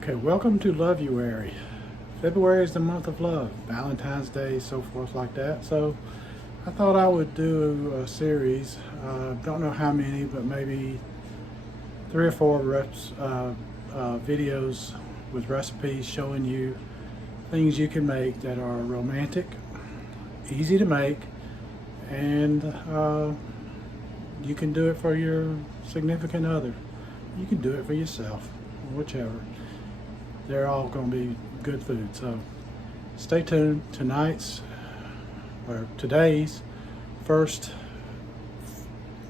Okay, welcome to Loveuary. February is the month of love, Valentine's Day, so forth like that. So I thought I would do a series, don't know how many, but maybe 3 or 4 videos with recipes showing you things you can make that are romantic, easy to make, and you can do it for your significant other. You can do it for yourself, whichever. They're all going to be good food. So stay tuned. Today's first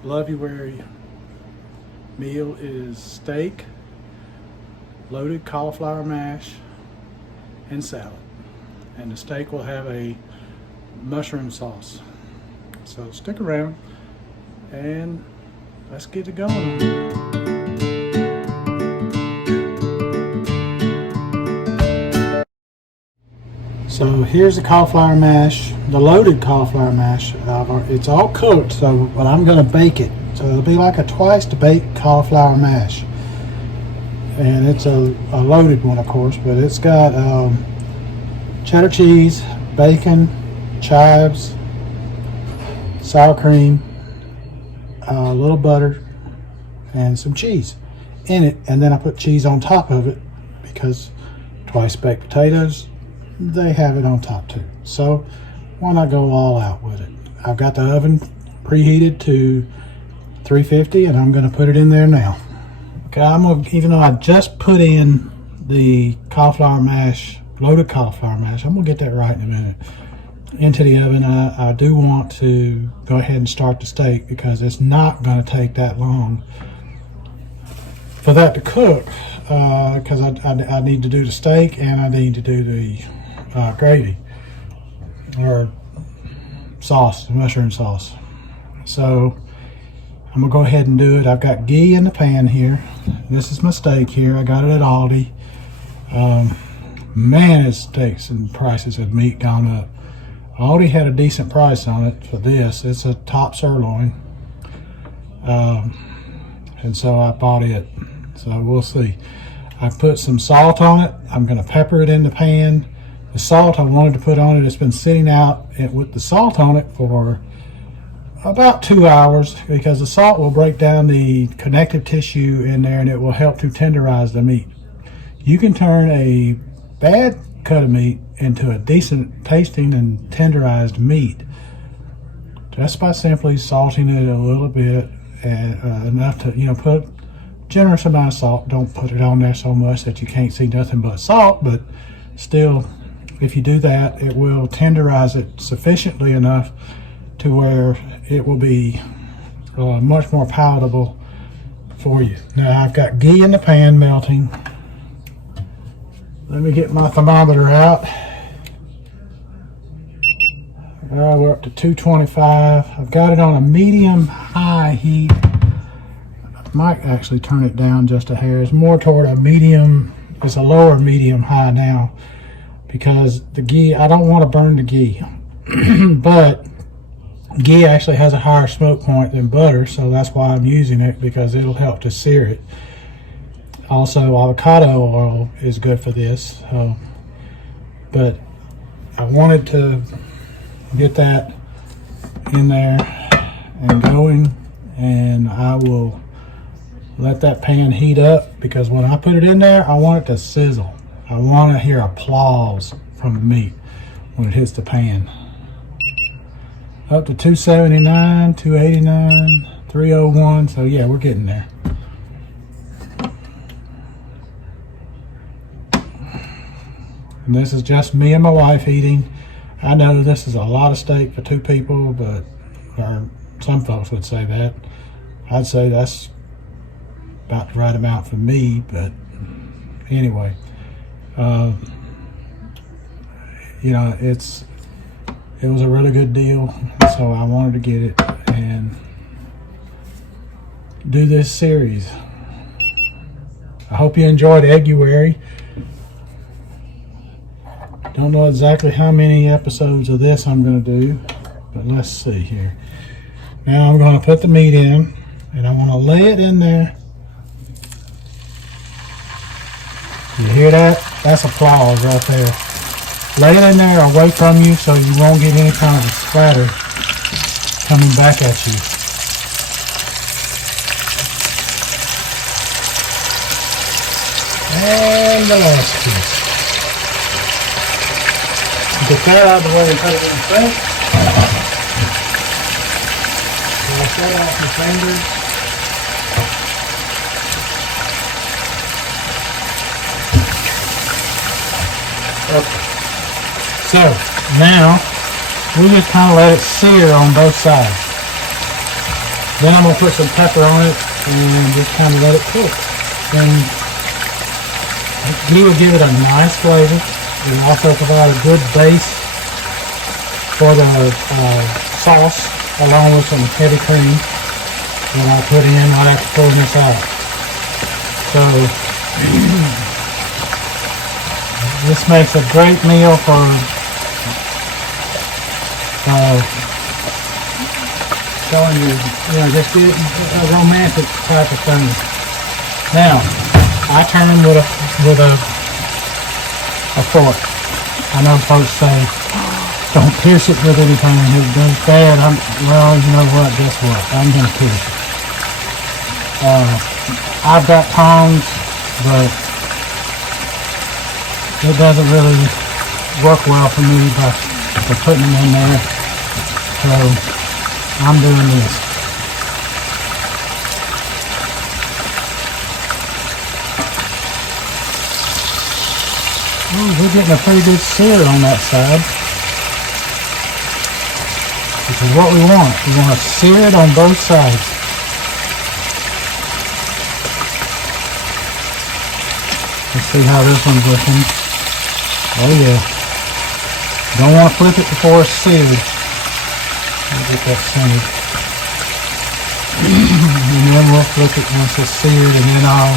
Loveuary meal is steak, loaded cauliflower mash, and salad. And the steak will have a mushroom sauce. So stick around and let's get it going. So here's the cauliflower mash, the loaded cauliflower mash. It's all cooked, but I'm going to bake it. So it'll be like a twice-baked cauliflower mash. And it's a loaded one, of course, but it's got cheddar cheese, bacon, chives, sour cream, a little butter, and some cheese in it. And then I put cheese on top of it because twice-baked potatoes, they have it on top too. So why not go all out with it? I've got the oven preheated to 350 and I'm going to put it in there now. Okay, even though I just put in the cauliflower mash, loaded cauliflower mash, I'm going to get that right in a minute, into the oven. I do want to go ahead and start the steak because it's not going to take that long for that to cook, because I need to do the steak and I need to do the gravy or sauce, the mushroom sauce. So I'm gonna go ahead and do it. I've got ghee in the pan here. This is my steak here. I got it at Aldi. Man, its steaks and prices of meat gone up. Aldi had a decent price on it for this. It's a top sirloin, and so I bought it. So we'll see. I put some salt on it. I'm gonna pepper it in the pan. The salt I wanted to put on it, it's been sitting out with the salt on it for about 2 hours because the salt will break down the connective tissue in there and it will help to tenderize the meat. You can turn a bad cut of meat into a decent tasting and tenderized meat just by simply salting it a little bit, and enough to, put a generous amount of salt. Don't put it on there so much that you can't see nothing but salt, but still, if you do that, it will tenderize it sufficiently enough to where it will be much more palatable for you. Now I've got ghee in the pan melting. Let me get my thermometer out. We're up to 225. I've got it on a medium-high heat. I might actually turn it down just a hair. It's more toward a medium. It's a lower medium-high now, because the ghee, I don't want to burn the ghee, but ghee actually has a higher smoke point than butter, so that's why I'm using it, because it'll help to sear it. Also, avocado oil is good for this, but I wanted to get that in there and going, and I will let that pan heat up, because when I put it in there, I want it to sizzle. I want to hear applause from the meat when it hits the pan. Up to 279, 289, 301. So yeah, we're getting there. And this is just me and my wife eating. I know this is a lot of steak for 2 people, or some folks would say that. I'd say that's about the right amount for me, but anyway. It was a really good deal, so I wanted to get it and do this series. I hope you enjoyed Egguary. Don't know exactly how many episodes of this I'm going to do, but let's see here. Now I'm going to put the meat in, and I want to lay it in there You hear that? That's applause right there. Lay it in there away from you so you won't get any kind of a splatter coming back at you. And the last piece. Get that out of the way and put it in the plate. Wash that off your fingers. Okay. So now we just kind of let it sear on both sides. Then I'm going to put some pepper on it and just kind of let it cook. And we will give it a nice flavor. It will also provide a good base for the sauce, along with some heavy cream that I put in right after pulling this out. So this makes a great meal for showing you, just get a romantic type of thing. Now, I turn with a fork. I know folks say, don't pierce it with anything. It's bad. Well, you know what? Guess what? I'm going to pierce it. I've got tongs, but it doesn't really work well for me for putting them in there. So I'm doing this. Oh, we're getting a pretty good sear on that side. Which is what we want. We want to sear it on both sides. Let's see how this one's looking. Oh yeah. Don't want to flip it before it's seared. Get that centered. And then we'll flip it once it's seared, and then I'll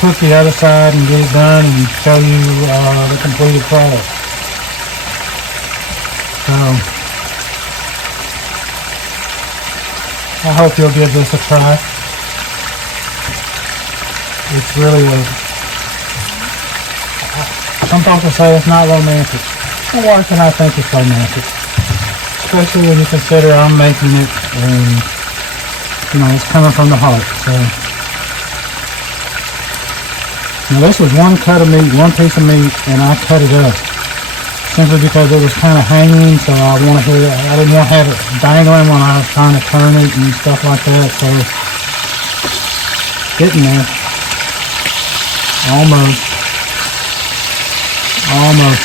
cook the other side and get it done and show you the completed product. So I hope you'll give this a try. It's really some folks say it's not romantic. Well, why can I think it's romantic? Especially when you consider I'm making it and it's coming from the heart. So now this was one cut of meat, one piece of meat, and I cut it up simply because it was kind of hanging. So I didn't want to have it dangling when I was trying to turn it and stuff like that. So getting there, almost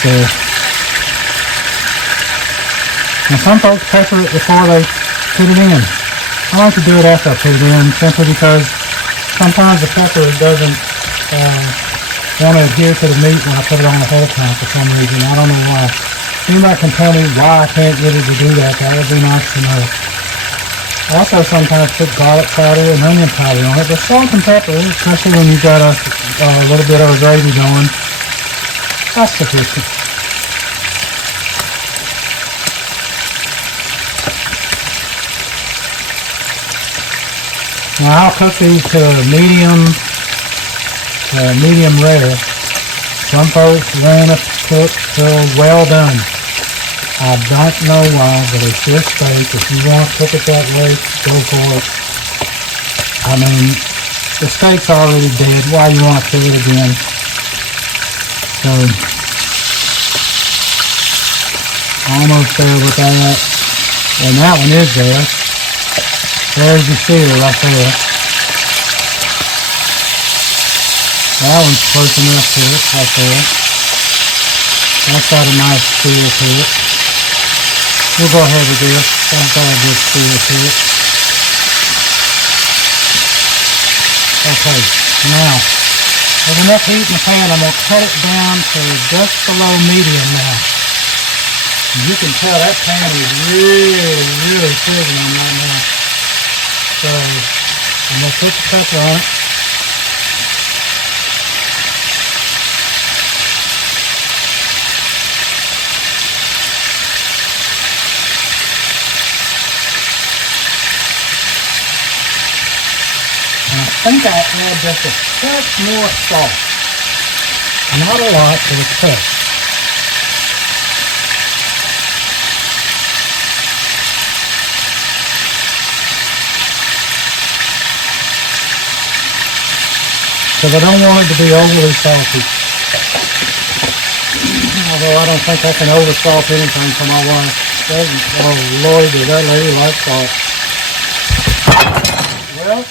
there. Now some folks pepper it before they put it in. I like to do it after I put it in, simply because sometimes the pepper doesn't want to adhere to the meat when I put it on ahead of time for some reason. I don't know why. If anybody can tell me why I can't get it to do that, that would be nice to know. I also sometimes put garlic powder and onion powder on it, but salt and pepper, especially when you've got a little bit of a gravy going, that's sufficient. Now I'll cook these to medium rare. Some folks want to cook till well done. I don't know why, but it's your steak. If you want to cook it that way, go for it. I mean, the steak's already dead. Why you want to cook it again? So, almost there with that. And that one is there. There's the sear right there. That one's close enough to it, right there. That's got a nice sear to it. We'll go ahead with this. That's got a good sear to it. Okay, now, there's enough heat in the pan. I'm going to cut it down to just below medium now. You can tell that pan is really sizzling right now. So I'm going to put the pepper on it. And I think I'll add just a touch more salt. Not a lot, but it's cooked. Because I don't want it to be overly salty. Although I don't think I can oversalt anything for my wife. Oh Lord, does that lady like salt. Well,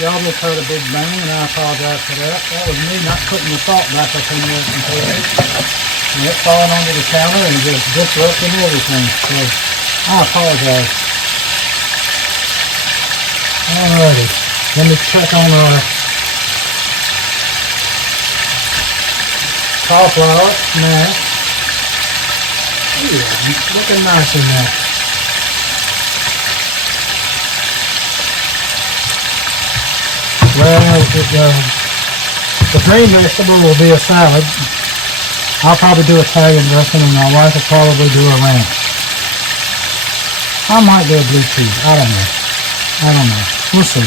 y'all just heard a big bang, and I apologize for that. That was me not putting the salt back up in there completely. And it's falling onto the counter and just disrupting everything. So I apologize. Alrighty, let me check on our cauliflower mash. Yeah, looking nice in there. Well, the green vegetable will be a salad. I'll probably do Italian dressing, and my wife will probably do a ranch. I might do a blue cheese. I don't know. We'll see.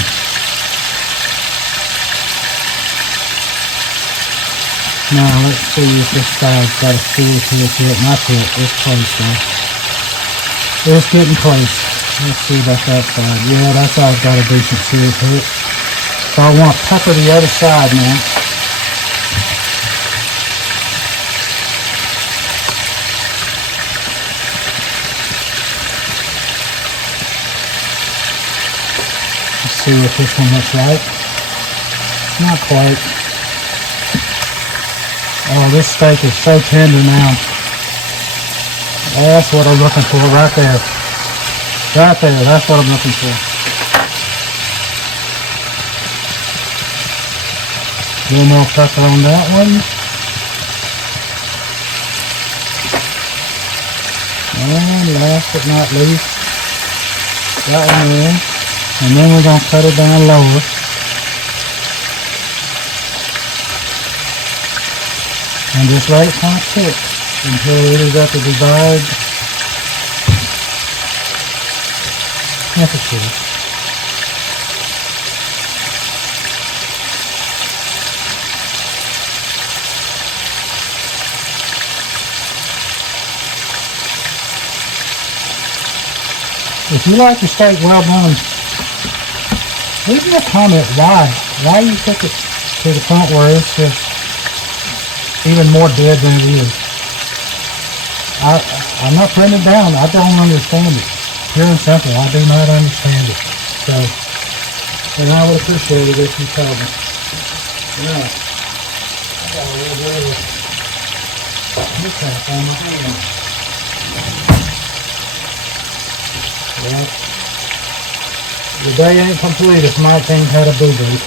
Now let's see if this side's got a seal to it. Not yet. It's close though. It's getting close. Let's see about that side. Yeah, that side's got a decent seal to it. So I want to pepper the other side now. Let's see what this one looks like. Not quite. Oh, this steak is so tender now. That's what I'm looking for right there. Right there, that's what I'm looking for. A little more pepper on that one. And last but not least, that one in. And then we're going to cut it down lower. And just let it kind of cook until it is at the desired temperature. If you like your steak well done, leave me a comment why you cook it to the point where it's just even more dead than it is. I'm not putting it down. I don't understand it. Pure and simple, I do not understand it. So, and I would appreciate it if you tell me. Now, I got a little bit of mishap on my hand. Well, the day ain't complete if my thing had a boo-boo.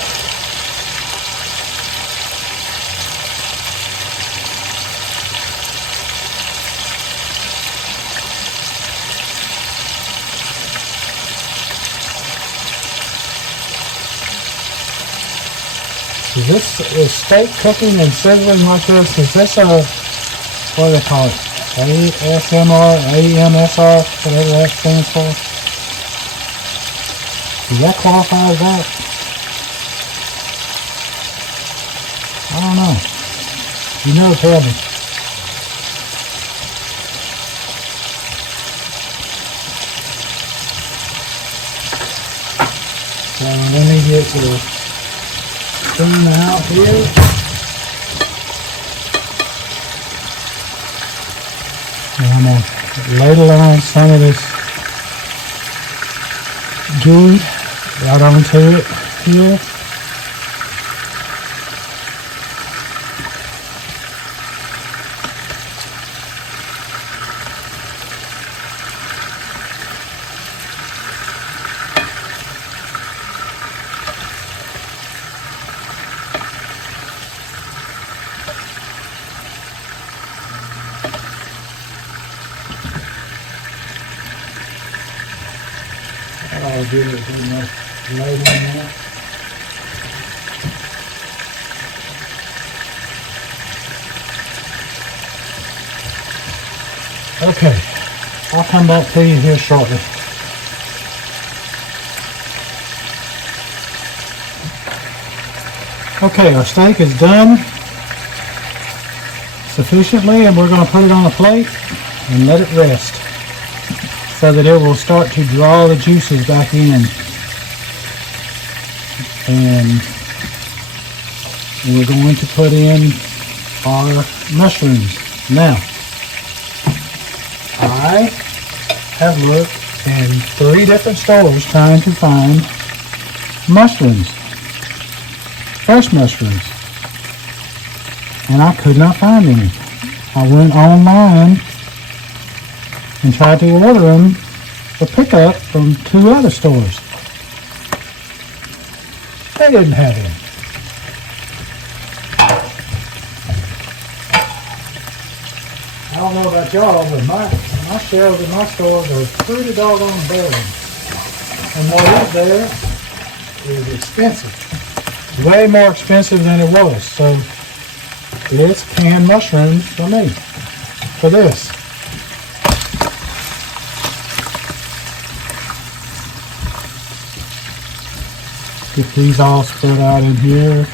Is steak cooking and sizzling like this, is this a, what do they call it? ASMR, AMSR, whatever that stands for? Does that qualify as that? I don't know. You know, tell me. So let me get to spoon out here. And I'm going to ladle on some of this ghee right onto it here. I'll give it a good enough load on that. Okay, I'll come back to you here shortly. Okay, our steak is done. sufficiently, and we're going to put it on a plate and let it rest so that it will start to draw the juices back in. And we're going to put in our mushrooms. Now, I have looked in 3 different stores trying to find mushrooms, fresh mushrooms, and I could not find any. I went online and tried to order them for pickup from 2 other stores. They didn't have any. I don't know about y'all, but my shelves in my stores are pretty doggone barren. And what is there is expensive. Way more expensive than it was. So it's canned mushrooms for me. For this. Get these all spread out in here.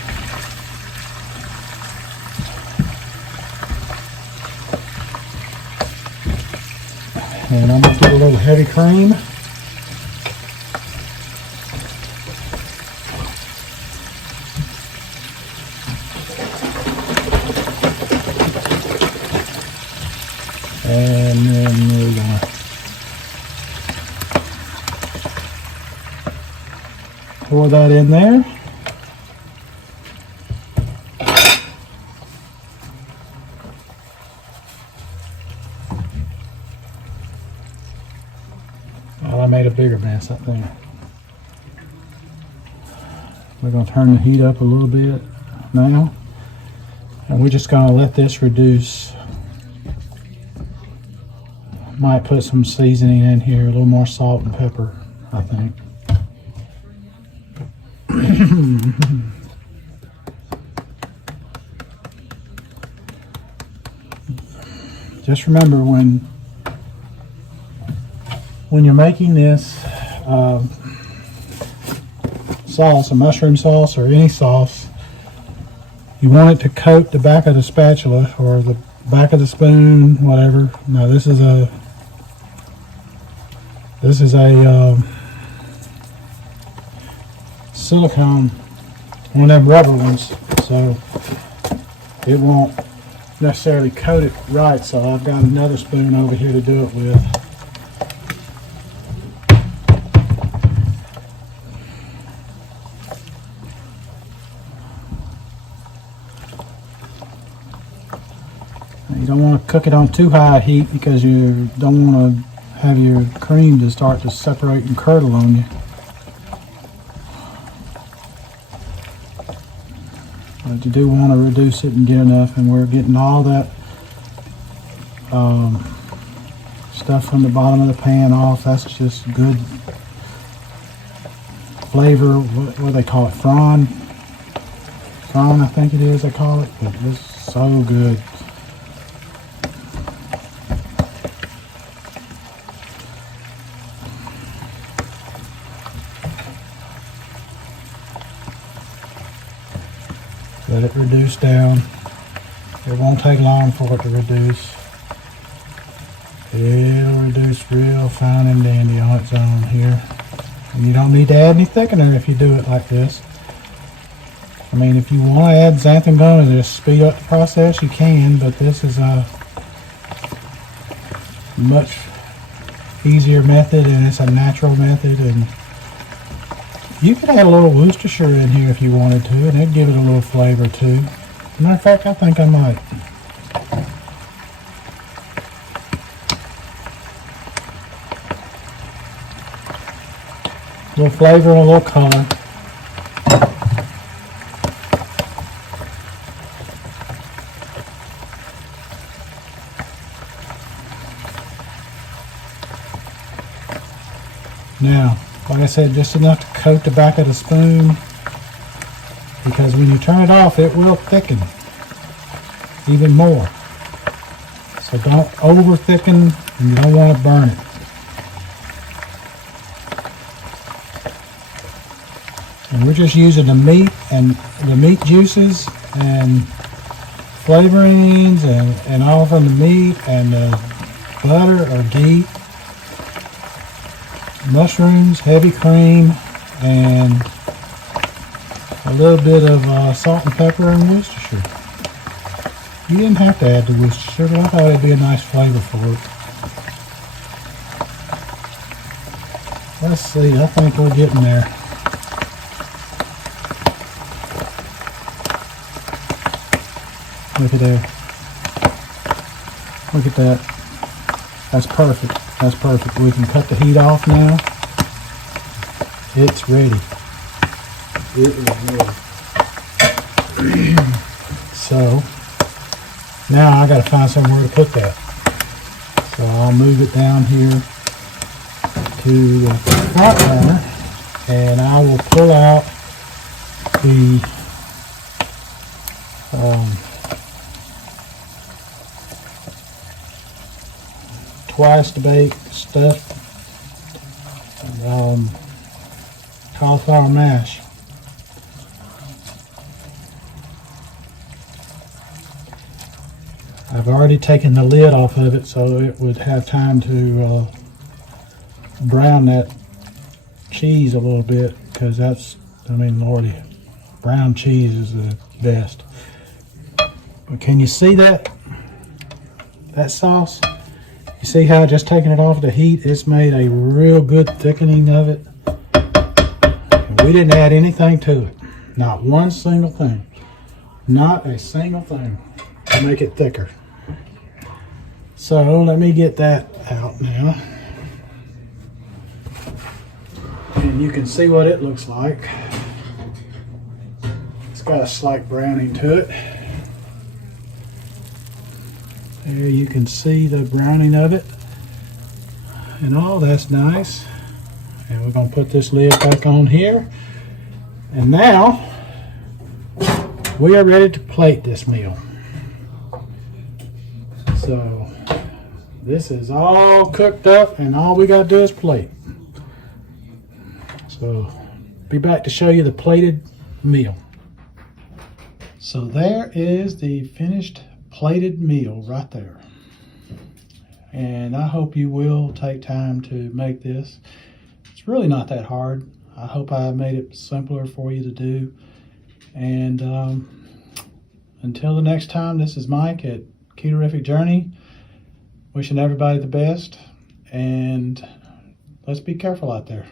And I'm going to get a little heavy cream. And then we're going to pour that in there. Well, I made a bigger mess, I think. We're going to turn the heat up a little bit now. And we're just going to let this reduce. Might put some seasoning in here, a little more salt and pepper, I think. Just remember when you're making this sauce, a mushroom sauce or any sauce, you want it to coat the back of the spatula or the back of the spoon, whatever. Now this is a silicone, one of them rubber ones, so it won't necessarily coat it right. So I've got another spoon over here to do it with. You don't want to cook it on too high heat because you don't want to have your cream to start to separate and curdle on you. But you do want to reduce it and get enough, and we're getting all that stuff from the bottom of the pan off. That's just good flavor. What do they call it? Fran, I think it is they call it, but it's so good. Let it reduce down. It won't take long for it to reduce. It'll reduce real fine and dandy on its own here. And you don't need to add any thickener if you do it like this. I mean, if you want to add xanthan gum to just speed up the process, you can, but this is a much easier method, and it's a natural method. And you could add a little Worcestershire in here if you wanted to, and it'd give it a little flavor too. Matter of fact, I think I might. A little flavor and a little color. Now, like I said, just enough to coat the back of the spoon, because when you turn it off, it will thicken even more. So don't over thicken, and you don't want to burn it. And we're just using the meat and the meat juices and flavorings and all from the meat and the butter or ghee, mushrooms, heavy cream, and a little bit of salt and pepper and Worcestershire. You didn't have to add the Worcestershire, but I thought it'd be a nice flavor for it. Let's see, I think we're getting there. Look at there. Look at that. That's perfect. That's perfect. We can cut the heat off now. It's ready. It is ready. So, now I gotta find somewhere to put that. So I'll move it down here to the front burner, and I will pull out the twice to bake stuffed cauliflower mash. I've already taken the lid off of it so it would have time to brown that cheese a little bit, because that's, I mean, lordy, brown cheese is the best. But can you see that sauce? You see how just taking it off the heat, it's made a real good thickening of it. We didn't add anything to it. Not one single thing. Not a single thing to make it thicker. So let me get that out now. And you can see what it looks like. It's got a slight browning to it. There you can see the browning of it. And all that's nice. And we're going to put this lid back on here. And now we are ready to plate this meal. So this is all cooked up and all we got to do is plate. So be back to show you the plated meal. So there is the finished plated meal right there. And I hope you will take time to make this. It's really not that hard. I hope I made it simpler for you to do. And until the next time, this is Mike at Ketorific Journey. Wishing everybody the best. And let's be careful out there.